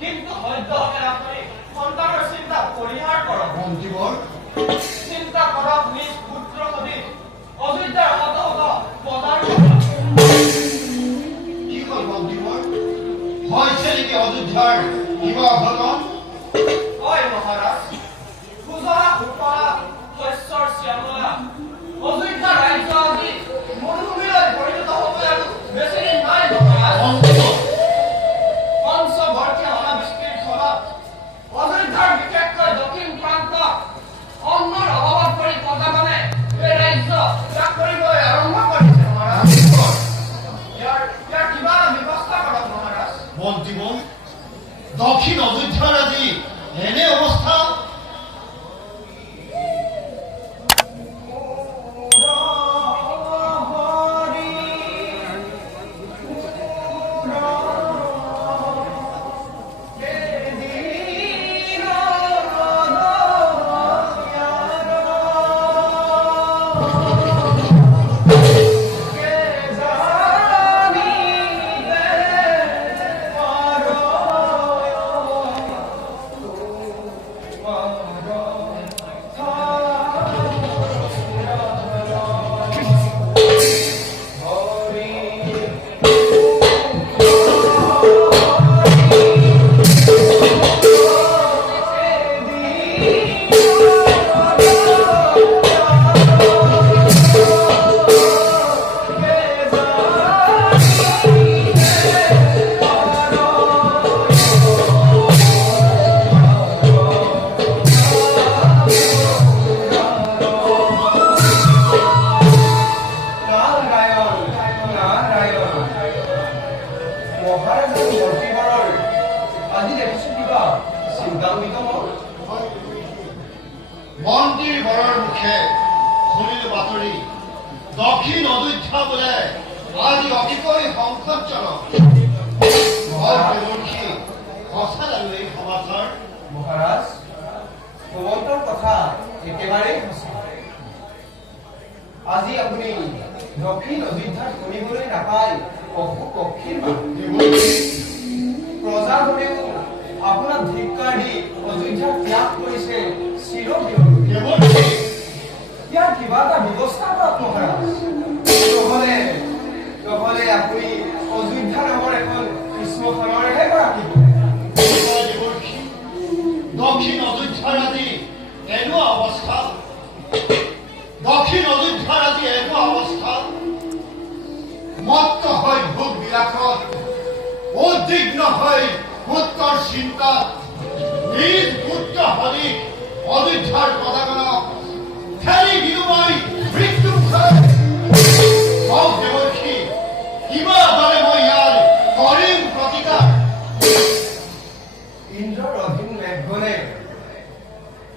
কিন্তু হয়তো আপুনি সন্তানৰ চিন্তা পৰিহাৰ কৰক। চিন্তা নিজ পুত্ৰ সদৃশ অযোধ্যাৰ শত বজাৰ কি হ'ল মন্ত্ৰীবৰ হৈছে নেকি অযোধ্যাৰ কিবা অঘটন? হয় মহাৰাজ, সুজলা সুফলা শস্যৰ শ্যামলা অযোধ্যা ৰাজ্য আজি মৰুভূমিলৈ পৰিণত হ'বলৈ আৰু বেছিদিন নাই মহাৰাজ। পঞ্চবৰ্ষীয় অনাবৃষ্টিৰ ফলত অযোধ্যাৰ বিশেষকৈ দক্ষিণ প্ৰান্তত অন্নৰ অভাৱত পৰি প্ৰজাজনে এই ৰাজ্য ত্যাগ কৰিবলৈ আৰম্ভ কৰিছে মহাৰাজ। ইয়াৰ কিবা এটা ব্যৱস্থা কৰক মহাৰাজ। মন্ত্ৰীবৰ দক্ষিণ অযোধ্যাৰ আজি এনে অৱস্থা? মন্ত্ৰীৰ বৰৰ মুখে শুনিলো বাতৰি দক্ষিণ অযোধ্যা বোলে আজি অতিকৈ সংকটজনক। সঁচা জানো এই সমাচাৰ? মহাৰাজ, ভগৱন্তৰ কথা একেবাৰেই সঁচা। আজি আপুনি দক্ষিণ অযোধ্যাত শুনিবলৈ নাপায় পশু পক্ষীৰ মাত। প্ৰজাজনেও আপোনাক ধিক্কাৰ দি অযোধ্যা ত্যাগ কৰিছে চিৰবিৰতি। ইয়াৰ কিবা এটা ব্যৱস্থা কৰক মহাৰাজ। নহলে আপুনি অযোধ্যা নামৰ এখন শ্মশানৰহে গৰাকী। দক্ষিণ অযোধ্যাৰ আজি এনেকুৱা অৱস্থা, দক্ষিণ অযোধ্যাৰ আজি এনেকুৱা অৱস্থা, মত্ত হৈ ভোগ বিলাসত, উদ্বিগ্ন হৈ পুত্ৰৰ চিন্তাত নিজ পুত্ৰ সদৃশ অযোধ্যাৰ প্ৰজাজনক ঠেলি বিলুৱাই মৃত্যু দেৱৰ্ষী কিবা দৰে মই ইয়াৰ কৰিম প্ৰতিকাৰ। ইন্দ্ৰৰ অধীন মেঘগণে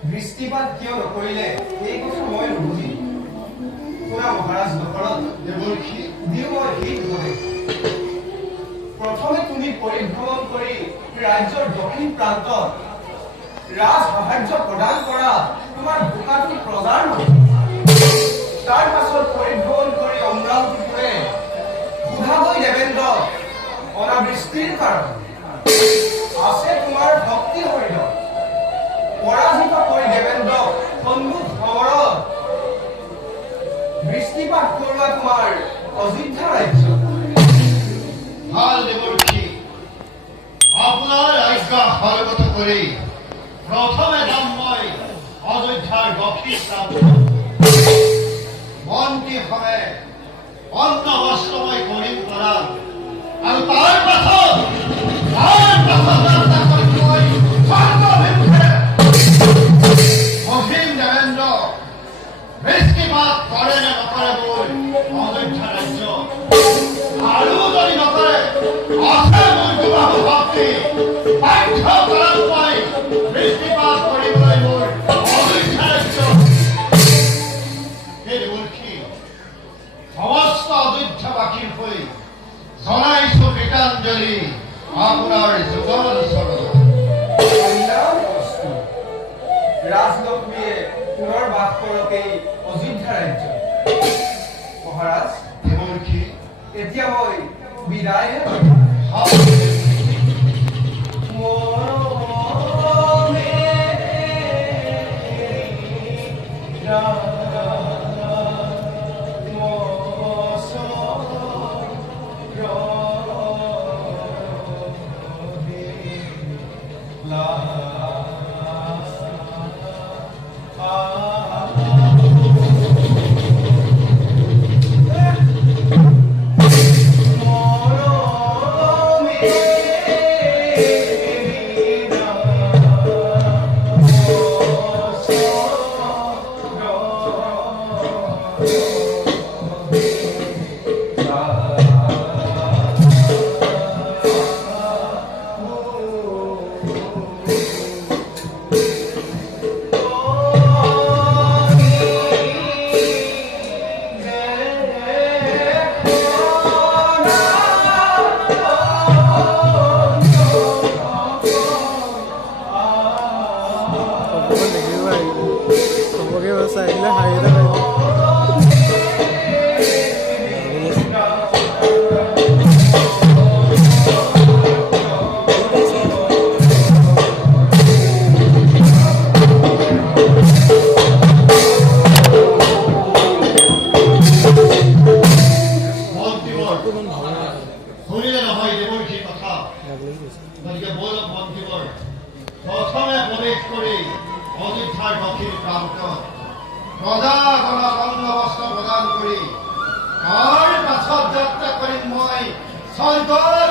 বৃষ্টিপাত কিয় নকৰিলে এই কথা মই নুবুজি। শুনা মহাৰাজ দশৰথ দেৱৰ্ষী, দিও মই হিত গণে। প্ৰথমে তুমি পৰিভ্ৰমণ কৰি ৰাজ্যৰ দক্ষিণ প্ৰান্তত ৰাজ সাহায্য প্ৰদান কৰা তোমাৰ বোকাটো প্ৰজাৰ নহয়। তাৰ পাছত পৰিভ্ৰমণ কৰি অমৰাৱতীপুৰে বুধাবৈ দেৱেন্দ্ৰ অনাবৃষ্টিৰ কাৰণ আছে তোমাৰ ভক্তি শৰীৰ পৰাজিত কৰি দেৱেন্দ্ৰ সন্মুখ সমৰত বৃষ্টিপাত কৰোৱা তোমাৰ অযোধ্যা ৰাজ্য। ভাল দেৱৰ্ষী, আপোনাৰ আজ্ঞা হৰগত কৰি প্ৰথমে যাম মই অযোধ্যাৰ দক্ষিণ প্ৰান্তত। মন্ত্ৰী সভে অন্ন বস্ত্ৰ মই কৰিম প্ৰদান আৰু তাৰ পাছত যাত্ৰা কৰিম মই স্বৰ্গভিমুখে। অসীম দেৱেন্দ্ৰ বৃষ্টিপাত কৰে নে নকৰে মোৰ অযোধ্যা ৰাজ্য, আৰু যদি নকৰে আছে মোৰ দুবাহু ভক্তি বাধ্য কৰাত মই বৃষ্টিপাত কৰিবলৈ মোৰ অযোধ্যা ৰাজ্য। সেই দেৱৰ্ষী, সমস্ত অযোধ্যাবাসীৰ হৈ জনাইছো গীতাঞ্জলি আপোনাৰ যুগল চৰণ। ৰাজলক্ষ্মীয়ে পুনৰ বাস কৰক এই অযোধ্যা ৰাজ্য। মহাৰাজ দেৱৰ্ষী, এতিয়া মই বিদায়হে কৰিম। স্বৰ্গৰ